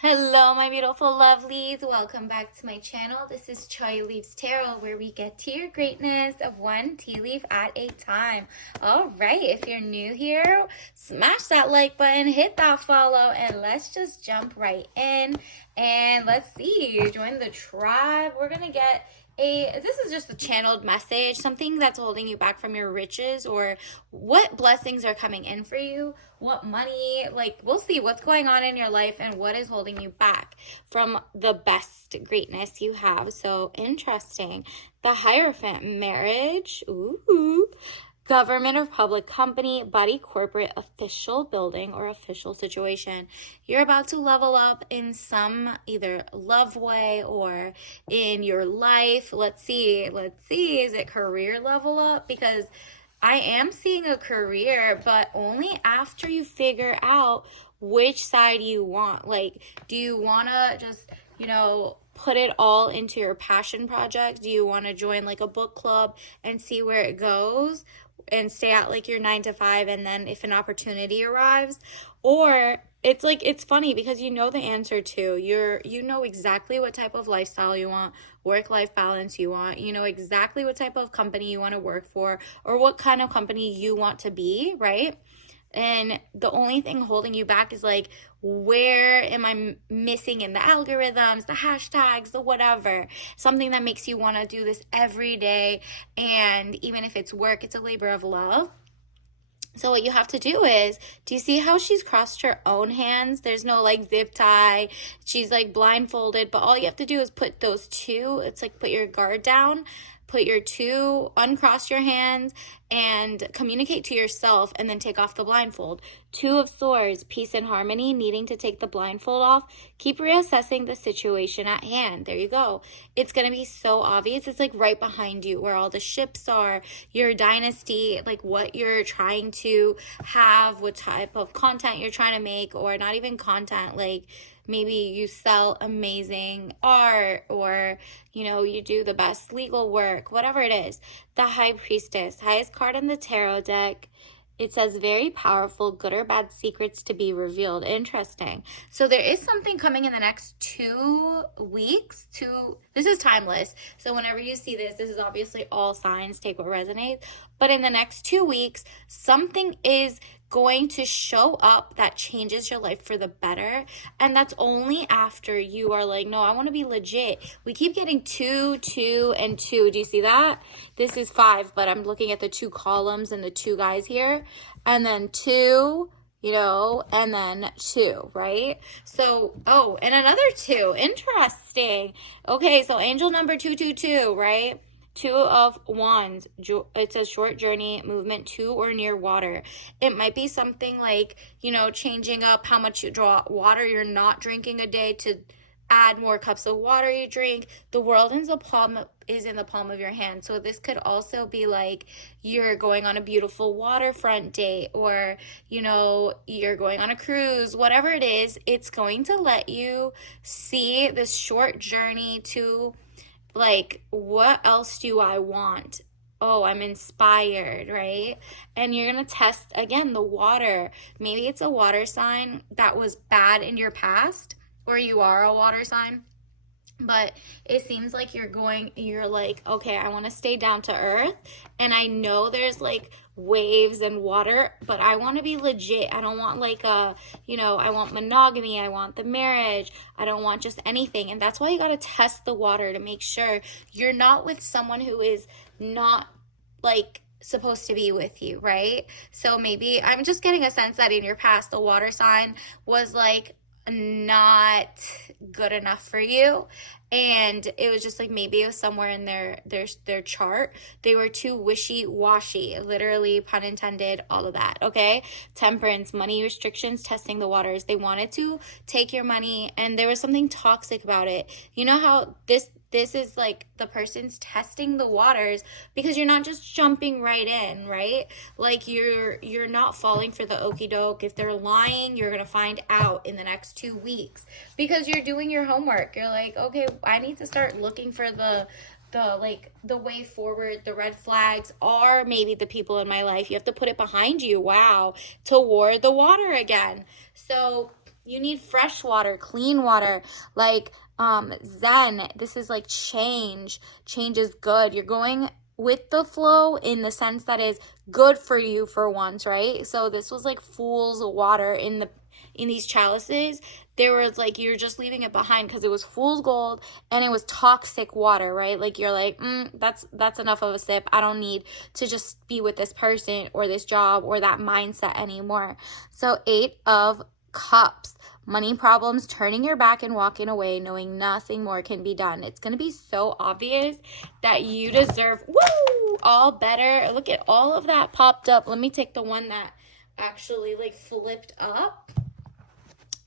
Hello, my beautiful lovelies. Welcome back to my channel. This is Chai Leaves Tarot, where we get to your greatness of one tea leaf at a time. All right, if you're new here, smash that like button, hit that follow, and let's just jump right in. And let's see, join the tribe. We're going to get this is just a channeled message, something that's holding you back from your riches, or what blessings are coming in for you, what money, like we'll see what's going on in your life and what is holding you back from the best greatness you have. So interesting. The Hierophant, marriage, ooh, government or public company, body, corporate, official building, or official situation. You're about to level up in some either love way or in your life. Let's see. Is it career level up? Because I am seeing a career, but only after you figure out which side you want. Like, do you want to just, put it all into your passion project? Do you want to join like a book club and see where it goes and stay at like your 9 to 5, and then if an opportunity arrives? Or it's funny because you know the answer to, you know exactly what type of lifestyle you want, work-life balance you want, you know exactly what type of company you want to work for, or what kind of company you want to be, right? And the only thing holding you back is like, where am I missing in the algorithms, the hashtags, the whatever? Something that makes you want to do this every day. And even if it's work, it's a labor of love. So what you have to do is, do you see how she's crossed her own hands? There's no like zip tie. She's like blindfolded, but all you have to do is put those two, it's like put your guard down, put your two, uncross your hands, and communicate to yourself, and then take off the blindfold. Two of Swords, peace and harmony, needing to take the blindfold off. Keep reassessing the situation at hand. There you go. It's going to be so obvious. It's like right behind you where all the ships are, your dynasty, like what you're trying to have, what type of content you're trying to make, or not even content, like maybe you sell amazing art, or you do the best legal work, whatever it is. The High Priestess, highest card in the tarot deck. It says very powerful, good or bad secrets to be revealed. Interesting. So there is something coming in the next 2 weeks. This is timeless. So whenever you see this, this is obviously all signs. Take what resonates. But in the next 2 weeks, something is going to show up that changes your life for the better. And that's only after you are like, no, I want to be legit. We keep getting 2, 2, and 2. Do you see that? This is 5, but I'm looking at the 2 columns and the 2 guys here. And then 2, and then 2, right? So, oh, and another 2. Interesting. Okay, so angel number 222, right? 2 of Wands. It says short journey, movement to or near water. It might be something like, changing up how much you draw water you're not drinking a day to add more cups of water you drink. The world is in the palm of your hand. So this could also be like you're going on a beautiful waterfront date, or you're going on a cruise. Whatever it is, it's going to let you see this short journey to, like, what else do I want? Oh, I'm inspired, right? And you're going to test again the water. Maybe it's a water sign that was bad in your past, or you are a water sign. But it seems like you're like, okay, I want to stay down to earth. And I know there's like waves and water, but I want to be legit. I don't want like I want monogamy. I want the marriage. I don't want just anything. And that's why you got to test the water to make sure you're not with someone who is not like supposed to be with you, right? So maybe I'm just getting a sense that in your past, the water sign was like not good enough for you, and it was just like maybe it was somewhere in their chart they were too wishy-washy, literally, pun intended, all of that. Okay, Temperance, money restrictions, testing the waters. They wanted to take your money and there was something toxic about it. You know how this is like the person's testing the waters because you're not just jumping right in, right? Like you're not falling for the okie doke. If they're lying, you're gonna find out in the next 2 weeks because you're doing your homework. You're like, okay, I need to start looking for the way forward. The red flags are maybe the people in my life. You have to put it behind you, wow, toward the water again. So You need fresh water, clean water, like Zen. This is like change. Change is good. You're going with the flow in the sense that is good for you for once, right? So this was like fool's water in these chalices. There was like, you're just leaving it behind because it was fool's gold and it was toxic water, right? Like you're like, that's enough of a sip. I don't need to just be with this person or this job or that mindset anymore. So 8 of Cups, money problems, turning your back and walking away, knowing nothing more can be done. It's going to be so obvious that you deserve, all better. Look at all of that popped up. Let me take the one that actually like flipped up.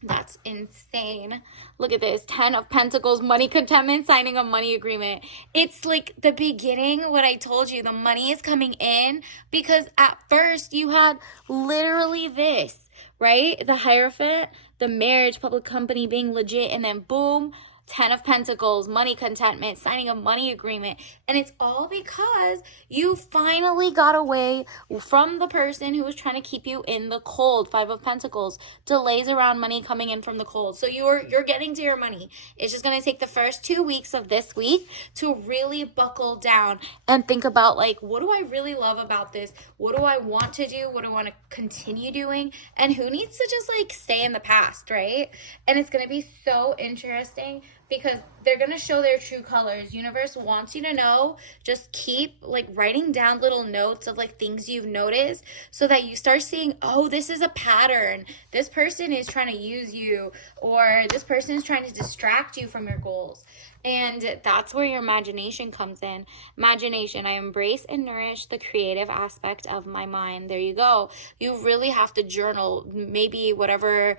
That's insane. Look at this. 10 of Pentacles, money contentment, signing a money agreement. It's like the beginning, what I told you, the money is coming in because at first you had literally this, right? The Hierophant, the marriage, public company being legit, and then boom, 10 of Pentacles, money contentment, signing a money agreement. And it's all because you finally got away from the person who was trying to keep you in the cold. 5 of Pentacles, delays around money coming in from the cold. So you're getting to your money. It's just going to take the first 2 weeks of this week to really buckle down and think about like, what do I really love about this? What do I want to do? What do I want to continue doing? And who needs to just like stay in the past, right? And it's going to be so interesting because they're going to show their true colors. Universe wants you to know, just keep like writing down little notes of like things you've noticed so that you start seeing, oh, this is a pattern. This person is trying to use you, or this person is trying to distract you from your goals. And that's where your imagination comes in. Imagination, I embrace and nourish the creative aspect of my mind. There you go. You really have to journal, maybe whatever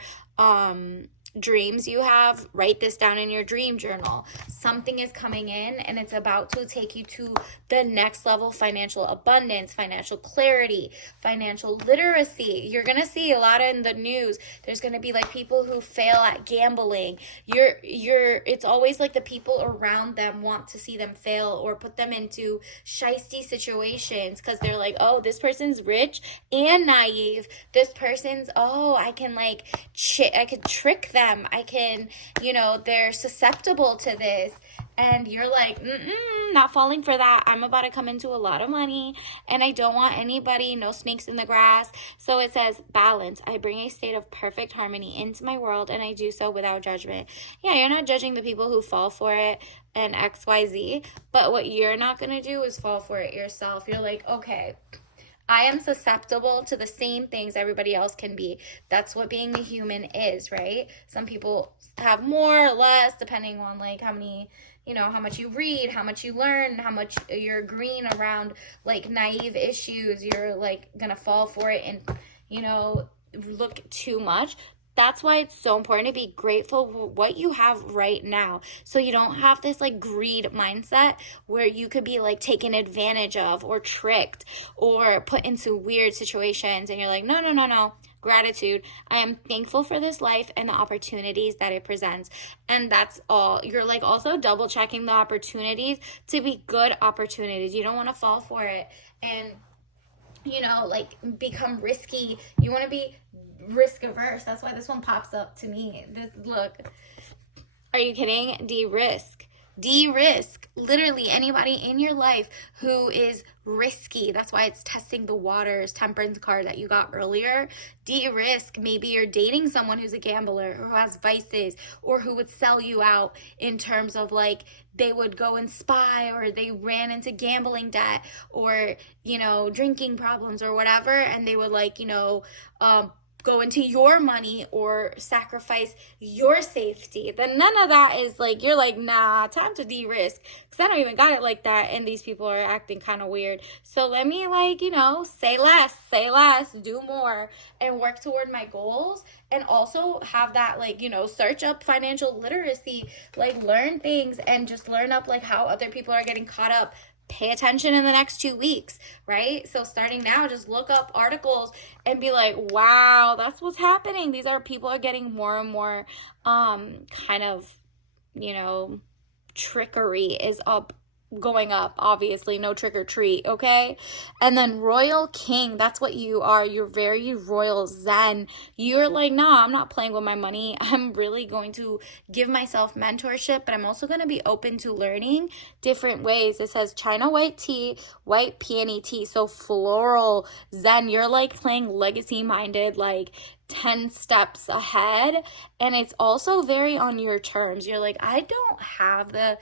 dreams you have, write this down in your dream journal. Something is coming in and it's about to take you to the next level. Financial abundance, financial clarity, financial literacy. You're gonna see a lot in the news. There's gonna be like people who fail at gambling. It's always like the people around them want to see them fail or put them into shisty situations because they're like, oh, this person's rich and naive. This person's, oh, I can like I could trick them. I can, they're susceptible to this. And you're like, not falling for that. I'm about to come into a lot of money and I don't want anybody, no snakes in the grass. So it says balance. I bring a state of perfect harmony into my world and I do so without judgment. Yeah, you're not judging the people who fall for it and XYZ, but what you're not going to do is fall for it yourself. You're like, okay, I am susceptible to the same things everybody else can be. That's what being a human is, right? Some people have more or less depending on like how much you read, how much you learn, how much you're green around like naive issues. You're like gonna fall for it and, look too much. That's why it's so important to be grateful for what you have right now. So you don't have this like greed mindset where you could be like taken advantage of or tricked or put into weird situations. And you're like, no. Gratitude. I am thankful for this life and the opportunities that it presents. And that's all. You're like also double checking the opportunities to be good opportunities. You don't want to fall for it and, like become risky. You want to be risk averse. That's why this one pops up to me. Look, are you kidding? De-risk. Literally anybody in your life who is risky. That's why it's testing the waters, temperance card that you got earlier. De-risk. Maybe you're dating someone who's a gambler or who has vices or who would sell you out in terms of like they would go and spy or they ran into gambling debt or, drinking problems or whatever. And they would like, go into your money or sacrifice your safety. Then none of that is like, you're like, nah, time to de-risk because I don't even got it like that and these people are acting kind of weird. So let me like, say less, do more and work toward my goals and also have that like, search up financial literacy, like learn things and just learn up like how other people are getting caught up. Pay attention in the next 2 weeks, right? So starting now, just look up articles and be like, wow, that's what's happening. People are getting more and more kind of, trickery is up going up, obviously, no trick or treat, okay? And then royal king, that's what you are. You're very royal zen. You're like, no, I'm not playing with my money. I'm really going to give myself mentorship, but I'm also going to be open to learning different ways. It says China white tea, white peony tea, so floral zen. You're like playing legacy minded, like 10 steps ahead, and it's also very on your terms. You're like, I don't have the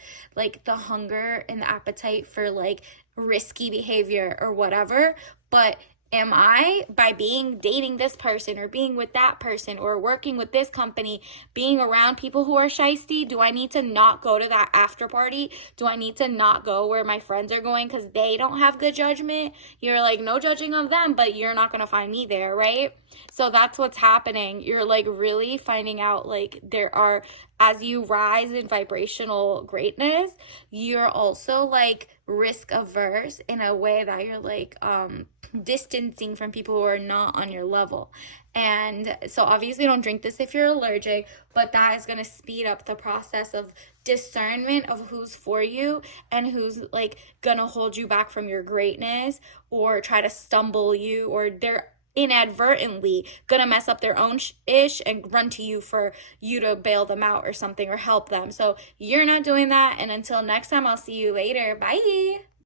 hunger and the appetite for like risky behavior or whatever, but am I, by dating this person or being with that person or working with this company, being around people who are shisty, do I need to not go to that after party? Do I need to not go where my friends are going because they don't have good judgment? You're like, no judging of them, but you're not going to find me there, right? So that's what's happening. You're like really finding out like there are, as you rise in vibrational greatness, you're also like risk averse in a way that you're like distancing from people who are not on your level. And so obviously don't drink this if you're allergic, but that is going to speed up the process of discernment of who's for you and who's like going to hold you back from your greatness or try to stumble you, or they're inadvertently gonna mess up their own ish and run to you for you to bail them out or something or help them. So you're not doing that. And until next time, I'll see you later. Bye.